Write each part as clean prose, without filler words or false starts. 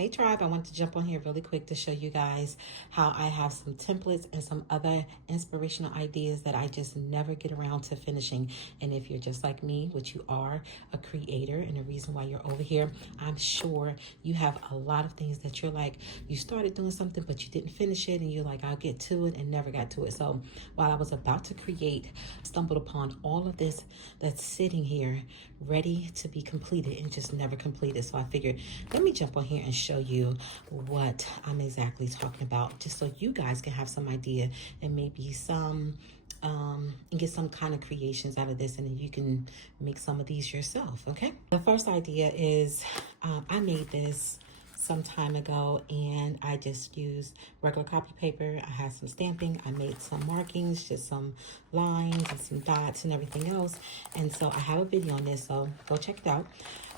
Hey tribe, I want to jump on here really quick to show you guys how I have some templates and some other inspirational ideas that I just never get around to finishing. And if you're just like me, which you are, a creator, and the reason why you're over here, I'm sure you have a lot of things that you're like, you started doing something, but you didn't finish it, and you're like, I'll get to it, and never got to it. So while I was about to create, stumbled upon all of this that's sitting here ready to be completed and just never completed. So I figured, let me jump on here and show you what I'm exactly talking about, just so you guys can have some idea and maybe some and get some kind of creations out of this, and then you can make some of these yourself. Okay, the first idea is I made this some time ago, and I just used regular copy paper. I had some stamping, I made some markings, just some lines and some dots and everything else. And so I have a video on this, so go check it out.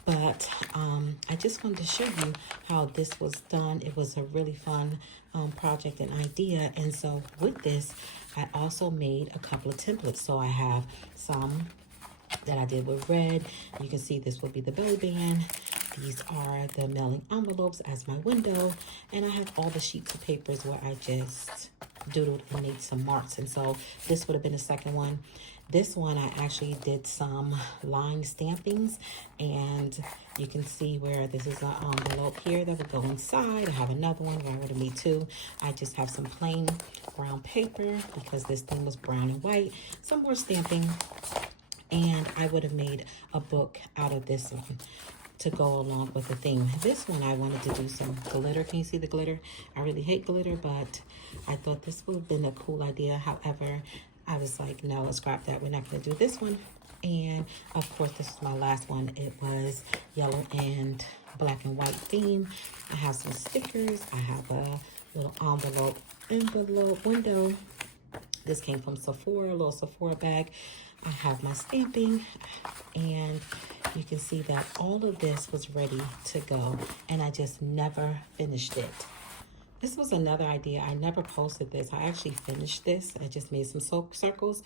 But I just wanted to show you how this was done. It was a really fun project and idea. And so with this, I also made a couple of templates. So I have some that I did with red. You can see this will be the belly band. These are the mailing envelopes as my window. And I have all the sheets of papers where I just doodled and made some marks. And so this would have been the second one. This one, I actually did some line stampings, and you can see where this is an envelope here that would go inside. I have another one where I would have made two. I just have some plain brown paper because this thing was brown and white. Some more stamping, and I would have made a book out of this one to go along with the theme. This one, I wanted to do some glitter. Can you see the glitter? I really hate glitter, but I thought this would have been a cool idea. However, I was like, no, let's scrap that. We're not going to do this one. And of course, this is my last one. It was yellow and black and white theme. I have some stickers. I have a little envelope window. This came from Sephora, a little Sephora bag. I have my stamping, and you can see that all of this was ready to go, and I just never finished it. This was another idea. I never posted this. I actually finished this. I just made some circles.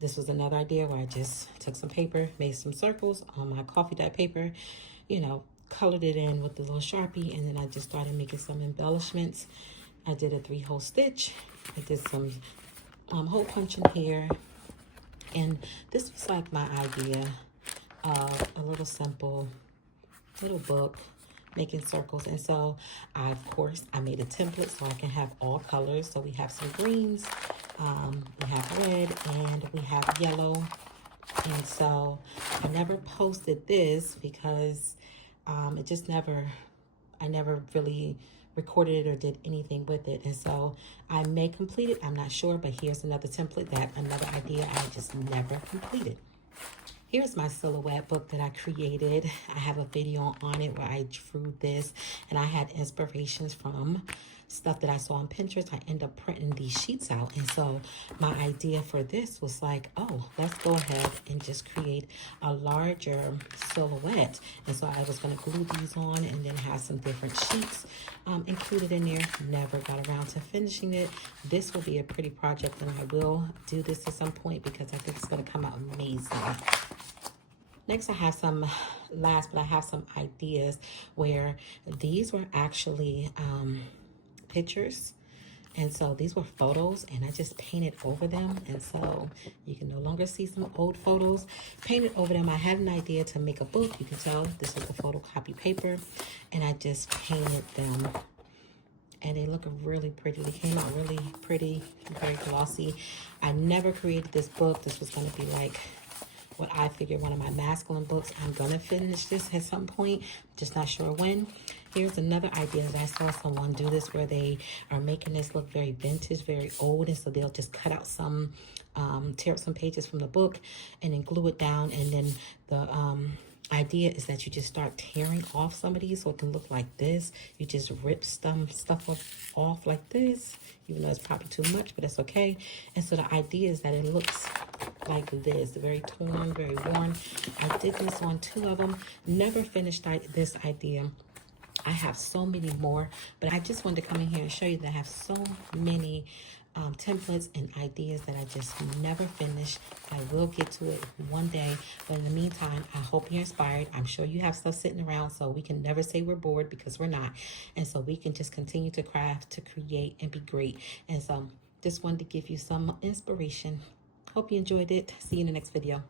This was another idea where I just took some paper, made some circles on my coffee dye paper, you know, colored it in with the little Sharpie, and then I just started making some embellishments. I did a 3-hole stitch. I did some hole punching here. And this was like my idea of a little simple little book, making circles. And so of course I made a template so I can have all colors. So we have some greens, we have red, and we have yellow. And so I never posted this because it just I never really recorded it or did anything with it. And so I may complete it, I'm not sure, but here's another template, another idea I just never completed. Here's my silhouette book that I created. I have a video on it where I drew this, and I had inspirations from stuff that I saw on Pinterest. I ended up printing these sheets out. And so my idea for this was like, oh, let's go ahead and just create a larger silhouette. And so I was going to glue these on and then have some different sheets included in there. Never got around to finishing it. This will be a pretty project, and I will do this at some point because I think it's going to come out amazing. Next, I have some ideas where these were actually pictures. And so these were photos, and I just painted over them. And so you can no longer see some old photos. Painted over them. I had an idea to make a book. You can tell this is the photocopy paper. And I just painted them. And they look really pretty. They came out really pretty, very glossy. I never created this book. This was going to be like what I figured one of my masculine books. I'm going to finish this at some point, just not sure when. Here's another idea that I saw someone do this where they are making this look very vintage, very old. And so they'll just cut out some, tear up some pages from the book and then glue it down. And then the idea is that you just start tearing off some of these so it can look like this. You just rip some stuff off like this, even though it's probably too much, but it's okay. And so the idea is that it looks like this, very torn, very worn. I did this on 2 of them. Never finished this idea. I have so many more, but I just wanted to come in here and show you that I have so many templates and ideas that I just never finish. I will get to it one day, but in the meantime, I hope you're inspired. I'm sure you have stuff sitting around, so we can never say we're bored, because we're not. And so we can just continue to craft, to create, and be great. And so just wanted to give you some inspiration. Hope you enjoyed it. See you in the next video.